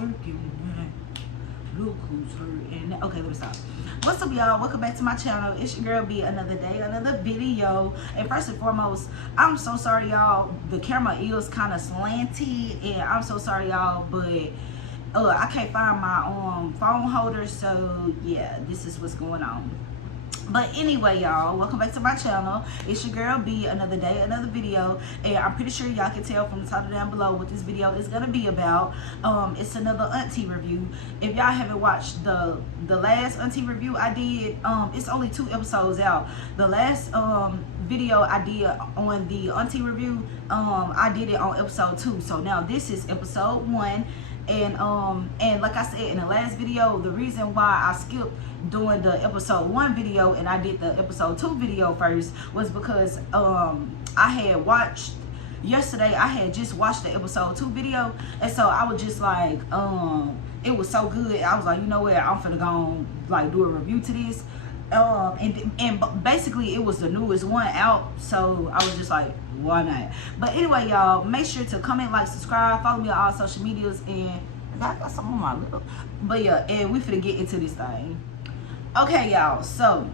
working, man. Look who's hurting. Okay, let me stop. What's up, y'all? Welcome back to my channel. It's your girl B. Another day, another video. And first and foremost, I'm so sorry, y'all. The camera is kind of slanty, and I'm so sorry, y'all. But I can't find my phone holder, so yeah, this is what's going on. But anyway, y'all, welcome back to my channel. It's your girl B. Another day, another video. And I'm pretty sure y'all can tell from the title down below what this video is gonna be about. It's another auntie review. If y'all haven't watched the last auntie review I did, it's only 2 episodes out. The last video I did on the auntie review, I did it on episode 2. So now this is episode 1. And like I said in the last video, the reason why I skipped doing the episode 1 video and I did the episode 2 video first was because I had watched yesterday, I had just watched the episode 2 video, and so I was just like, it was so good. I was like, you know what, I'm finna go like do a review to this. And basically it was the newest one out, so I was just like, why not? But anyway, y'all, make sure to comment, like, subscribe, follow me on all social medias, and I got some on my lip. But yeah, and we finna get into this thing. Okay, y'all, so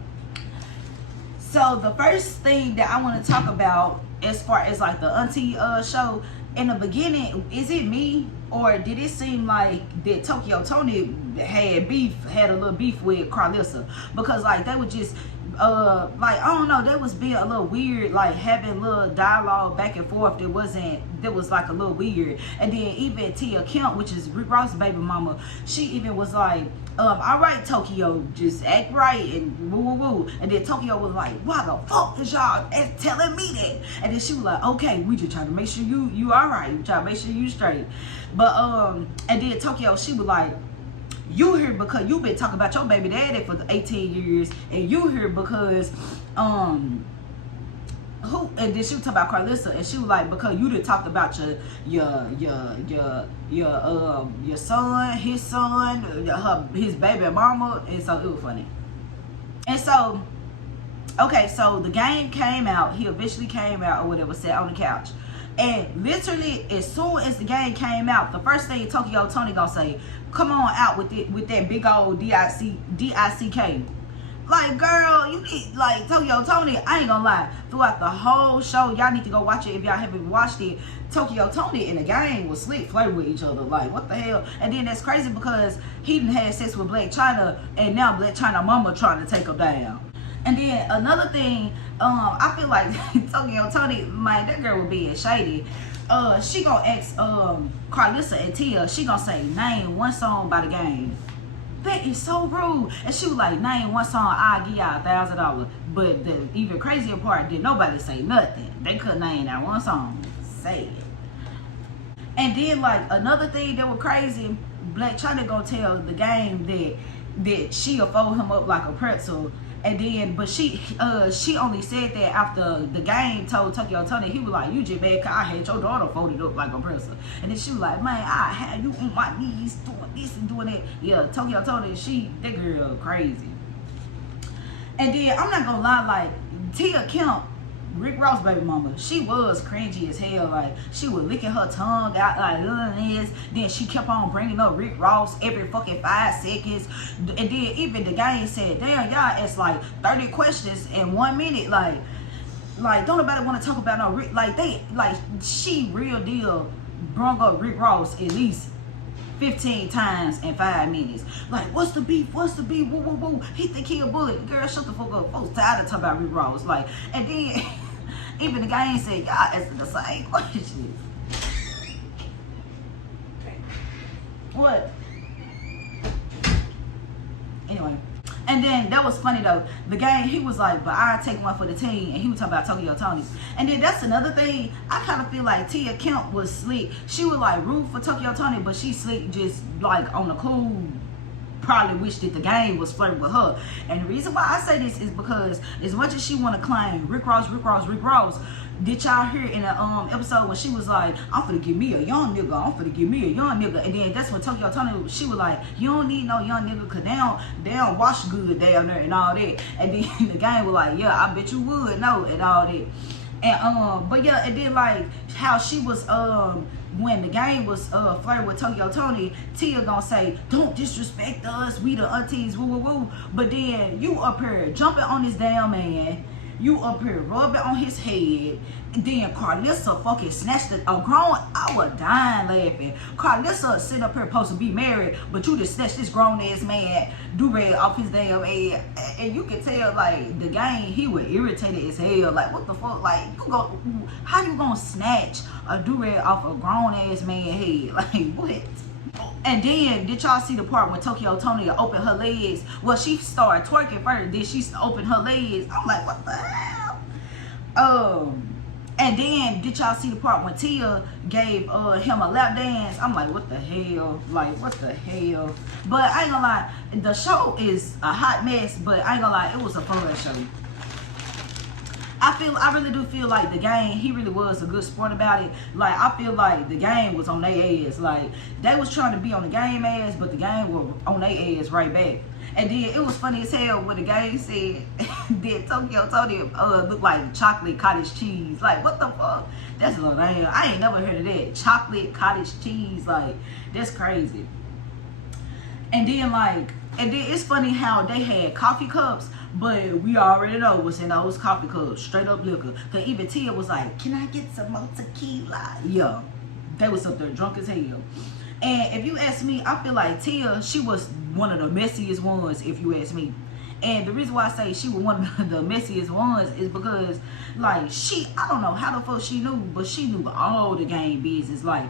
the first thing that I want to talk about as far as like the auntie show, in the beginning, is it me or did it seem like that Tokyo Tony had a little beef with Karlissa? Because like they were just like, I don't know, they was being a little weird, like having little dialogue back and forth that was like a little weird. And then even Tia Kemp, which is Rick Ross' baby mama, she even was like, all right, Tokyo, just act right and woo woo woo. And then Tokyo was like, why the fuck is y'all telling me that? And then she was like, okay, we just trying to make sure you all right, we trying to make sure you straight. But and then Tokyo, she was like, you here because you been talking about your baby daddy for 18 years, and you here because who? And then she was talking about Karlissa, and she was like, because you done talked about your son, his baby mama, and so it was funny. And so, okay, so the game came out. He eventually came out, or whatever, sat on the couch. And literally, as soon as the game came out, the first thing Tokyo Tony gonna say, come on out with it, with that big old D-I-C-K. Like, girl, you need, like, Tokyo Tony, I ain't gonna lie, throughout the whole show, y'all need to go watch it if y'all haven't watched it. Tokyo Tony in the game was slick flirting with each other, like, what the hell? And then that's crazy because he done had sex with Black China, and now Black China mama trying to take him down. And then another thing, I feel like Tokyo Tony, man, that girl was being shady. She gonna ask Karlissa and Tia, she gonna say, name one song by the game. That is so rude. And she was like, name one song, I'll give y'all $1,000. But the even crazier part, did nobody say nothing. They couldn't name that one song. Say it. And then like another thing that was crazy, Black China gonna tell the game that she'll fold him up like a pretzel. And then, but she only said that after the game told Tokyo Tony, he was like, you just bad, cause I had your daughter folded up like a pretzel. And then she was like, man, I had you on my knees doing this and doing that. Yeah, Tokyo Tony, that girl crazy. And then, I'm not gonna lie, like, Tia Kemp, Rick Ross' baby mama, she was cringy as hell. Like, she was licking her tongue out like this. Then she kept on bringing up Rick Ross every fucking 5 seconds. And then even the game said, damn, y'all asked like 30 questions in 1 minute. Like don't nobody want to talk about no Rick. She real deal brung up Rick Ross at least 15 times in 5 minutes. Like, what's the beef? What's the beef? Woo, woo, woo. He think he a bullet. Girl, shut the fuck up. Folks tired of talking about Rick Ross. Like, and then even the game said, y'all asking the same questions. What? Anyway. And then that was funny though. The game, he was like, but I take one for the team, and he was talking about Tokyo Tony. And then that's another thing. I kind of feel like Tia Kemp was slick. She was like root for Tokyo Tony, but she slick just like on the cool. Probably wished that the game was flirting with her. And the reason why I say this is because as much as she want to claim Rick Ross, did y'all hear in the episode when she was like, I'm finna give me a young nigga, and then that's when Tokyo Tony, she was like, you don't need no young nigga because they don't wash good down there and all that. And then the game was like, yeah, I bet you would know and all that. And but yeah, and then like how she was when the game was flirting with Tokyo Tony, Tia gonna say, "Don't disrespect us, we the aunties, woo woo woo." But then you up here jumping on this damn man, you up here rubbing on his head, and then Karlissa fucking snatched a grown. I was dying laughing. Karlissa sitting up here supposed to be married, but you just snatched this grown ass man do-rag off his damn head, and you can tell like the game he was irritated as hell. Like what the fuck? Like how you gonna snatch a do-rag off a grown ass man head? Like what? And then, did y'all see the part when Tokyo Tony opened her legs? Well, she started twerking first, then she opened her legs. I'm like, what the hell? And then, did y'all see the part when Tia gave him a lap dance? I'm like, what the hell? Like, what the hell? But I ain't gonna lie, the show is a hot mess, but I ain't gonna lie, it was a fun show. I really do feel like the game, he really was a good sport about it. Like, I feel like the game was on their ass. Like, they was trying to be on the game ass, but the game was on their ass right back. And then it was funny as hell when the game said that Tokyo Tony looked like chocolate cottage cheese. Like, what the fuck? That's a little damn. I ain't never heard of that. Chocolate cottage cheese. Like, that's crazy. And then it's funny how they had coffee cups, but we already know what's in those coffee cups. Straight up liquor. Cause even Tia was like, "Can I get some more tequila?" Yeah. They was up there drunk as hell. And if you ask me, I feel like Tia, she was one of the messiest ones, if you ask me. And the reason why I say she was one of the messiest ones is because, like, I don't know how the fuck she knew, but she knew all the game business. Like,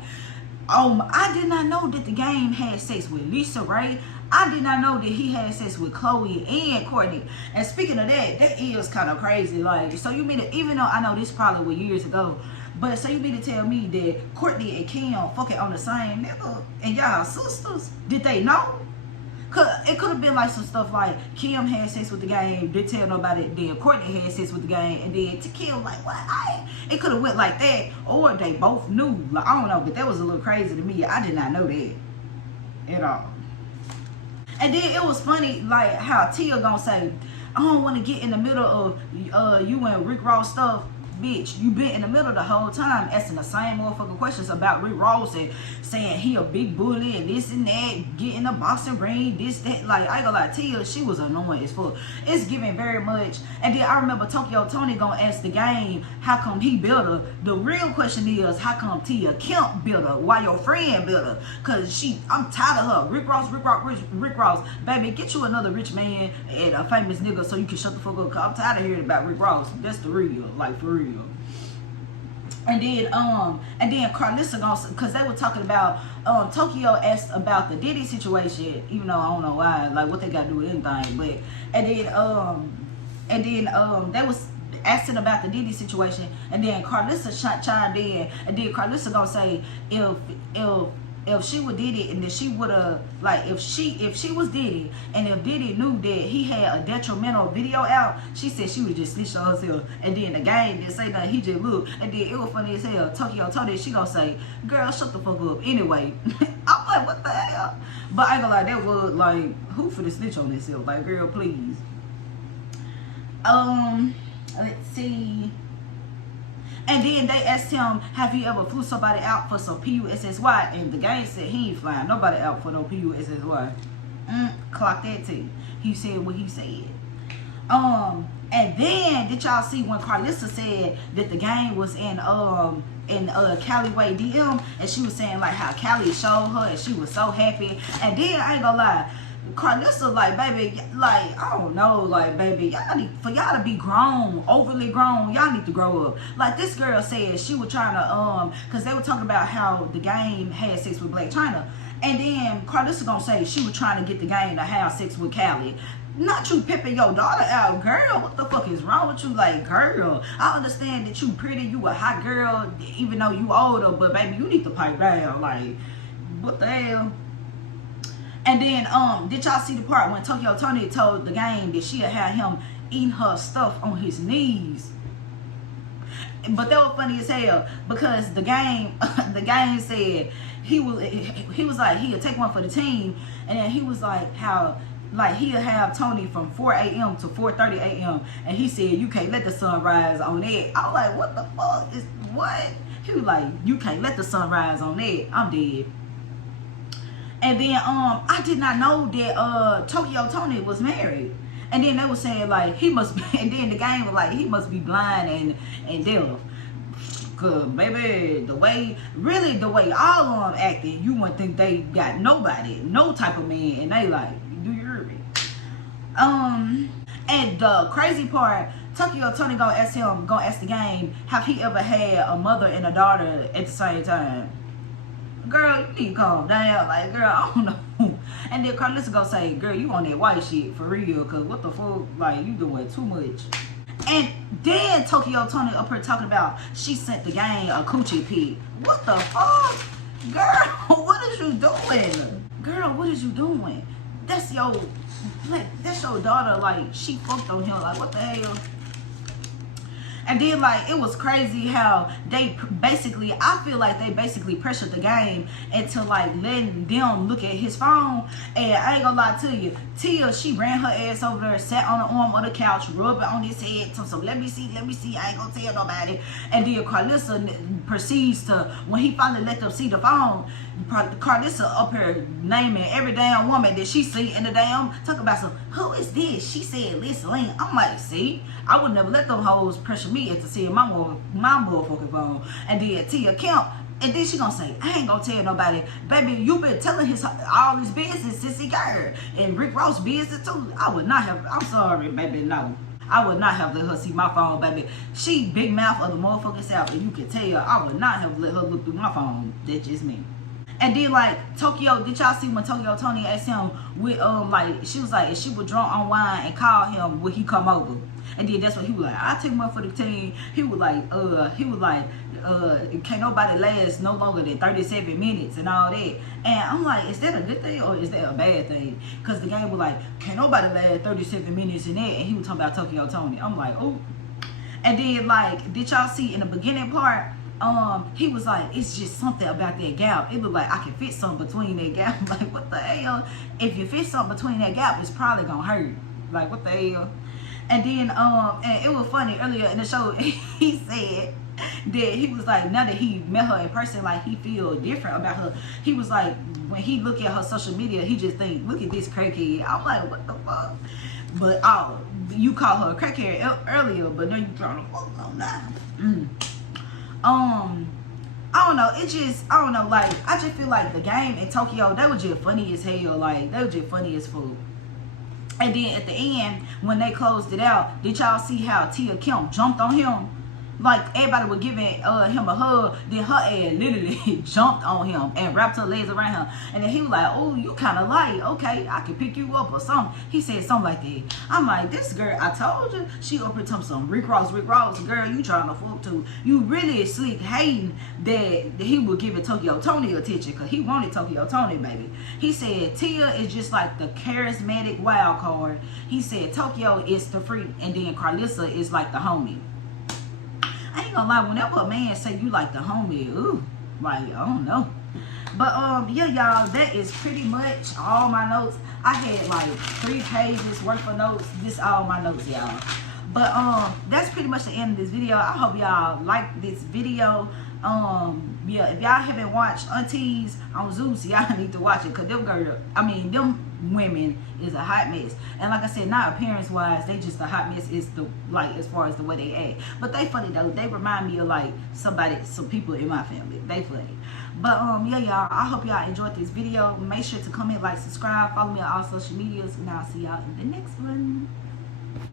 I did not know that the game had sex with Lisa, right? I did not know that he had sex with Chloe and Courtney. And speaking of that, that is kind of crazy. Like, so you mean that, even though I know this probably was years ago, but so you mean to tell me that Courtney and Kim fucking on the same nigga and y'all sisters? Did they know? Cause it could have been like some stuff like Kim had sex with the game, didn't tell nobody, then Courtney had sex with the game, and then to Kim like, what? It could have went like that, or they both knew. Like, I don't know, but that was a little crazy to me. I did not know that at all. And then it was funny, like how Tia gonna say, "I don't want to get in the middle of you and Rick Ross stuff." Bitch, you been in the middle the whole time asking the same motherfucking questions about Rick Ross and saying he a big bully and this and that, getting a boxing ring, this, that. Like, I ain't gonna lie, Tia, she was annoying as fuck. It's giving very much. And then I remember Tokyo Tony gonna ask the game, how come he built her? The real question is, how come Tia Kemp built her? Why your friend built her? Cause I'm tired of her. Rick Ross, baby, get you another rich man and a famous nigga so you can shut the fuck up. Cause I'm tired of hearing about Rick Ross. That's the real, like, for real. And then Karlissa gonna, cause they were talking about Tokyo asked about the Diddy situation, even though I don't know why, like what they got to do with anything, but and then they was asking about the Diddy situation, and then Karlissa chimed in, and then Karlissa gonna say if she would Diddy, and that she would have, like, if she was Diddy, and if Diddy knew that he had a detrimental video out, she said she would just snitch on herself. And then the game didn't say nothing, he just looked. And then it was funny as hell. Tokyo told her, she gonna say, "Girl, shut the fuck up." Anyway, I'm like, what the hell? But I ain't gonna lie, that was like, who for the snitch on himself? Like, girl, please. Let's see. And then they asked him, have you ever flew somebody out for some PUSSY? And the game said he ain't flying nobody out for no PUSSY. Clock that too. He said what he said. And then did y'all see when Karlissa said that the game was in Callaway DM, and she was saying like how Callie showed her and she was so happy. And then I ain't gonna lie, Karlissa, like, baby, like, I don't know, like, baby, for y'all to be grown, overly grown, y'all need to grow up. Like, this girl said she was trying to, because they were talking about how the game had sex with Black China. And then Karlissa gonna say she was trying to get the game to have sex with Callie. Not you pimping your daughter out, girl. What the fuck is wrong with you? Like, girl, I understand that you pretty, you a hot girl, even though you older, but baby, you need to pipe down. Like, what the hell? And then, did y'all see the part when Tokyo Tony told the game that she'd have him eating her stuff on his knees? But that was funny as hell, because the game said he was like, he'll take one for the team, and then he was like, how like he'll have Tony from 4 a.m. to 4:30 a.m. and he said you can't let the sun rise on that. I was like, what the fuck is what? He was like, you can't let the sun rise on that. I'm dead. And then I did not know that Tokyo Tony was married. And then they were saying like he must be, and then the game was like he must be blind and deaf. Cause baby, the way all of them acting, you wouldn't think they got nobody, no type of man, and they like, do you hear me? And the crazy part, Tokyo Tony gonna ask the game, have he ever had a mother and a daughter at the same time? Girl, you need to calm down. Like, girl, I don't know. And then Karlissa gonna say, girl, you on that white shit for real, cause what the fuck, like you doing too much. And then Tokyo Tony up here talking about she sent the gang a coochie pic. What the fuck? Girl, what is you doing? Girl, what is you doing? That's your daughter, like she fucked on him, like what the hell? And then like it was crazy how they basically, I feel like they basically pressured the game into like letting them look at his phone. And I ain't gonna lie to you, Tia, she ran her ass over there, sat on the arm of the couch, rubbing on his head, so let me see, I ain't gonna tell nobody. And then Karlissa proceeds to, when he finally let them see the phone, Karlissa up here naming every damn woman that she see in the damn, talk about some, who is this? She said Lisa Lane. I'm like, see, I would never let them hoes pressure me into seeing my motherfucking phone. And then Tia Kemp, and then she gonna say, I ain't gonna tell nobody. Baby, you been telling all his business since he got her. And Rick Ross business too. I would not have, I'm sorry, baby, no. I would not have let her see my phone, baby. She big mouth of the motherfucking South, and you can tell I would not have let her look through my phone. That's just me. And then like Tokyo, did y'all see when Tokyo Tony asked him with like she was like if she was drunk on wine and called him, would he come over? And then that's what he was like, I'll take one for the team. He was like, can't nobody last no longer than 37 minutes and all that. And I'm like, is that a good thing or is that a bad thing? Because the game was like, can't nobody last 37 minutes and that, and he was talking about Tokyo Tony. I'm like, oh. And then like, did y'all see in the beginning part, he was like, it's just something about that gap. It looked like I can fit something between that gap. I'm like, what the hell? If you fit something between that gap, it's probably gonna hurt. Like, what the hell? And then and it was funny earlier in the show, he said that he was like, now that he met her in person, like he feel different about her. He was like, when he look at her social media, he just think, look at this crackhead. I'm like, what the fuck? But you call her a crackhead earlier, but now you trying to fuck on now. I don't know, it just, I don't know, like, I just feel like the game in Tokyo, they were just funny as hell, like, they were just funny as fuck. And then at the end, when they closed it out, did y'all see how Tia Kemp jumped on him? Like, everybody was giving him a hug, then her ass literally jumped on him and wrapped her legs around him. And then he was like, oh, you kind of light. Okay, I can pick you up or something. He said something like that. I'm like, this girl, I told you, she up here talking some Rick Ross, girl, you trying to fuck too. You really slick hating that he would give Tokyo Tony attention because he wanted Tokyo Tony, baby. He said, Tia is just like the charismatic wild card. He said, Tokyo is the freak, and then Karlissa is like the homie. I ain't gonna lie, whenever a man say you like the homie, ooh, like, I don't know. But yeah, y'all, that is pretty much all my notes. I had like 3 pages worth of notes. This all my notes, y'all. But that's pretty much the end of this video. I hope y'all like this video. Yeah, if y'all haven't watched Aunties on Zeus, y'all need to watch it, because them women is a hot mess. And like I said, not appearance wise, they just a hot mess is the, like, as far as the way they act. But they funny though. They remind me of like some people in my family. They funny. But yeah, y'all, I hope y'all enjoyed this video. Make sure to comment, like, subscribe, follow me on all social medias, and I'll see y'all in the next one.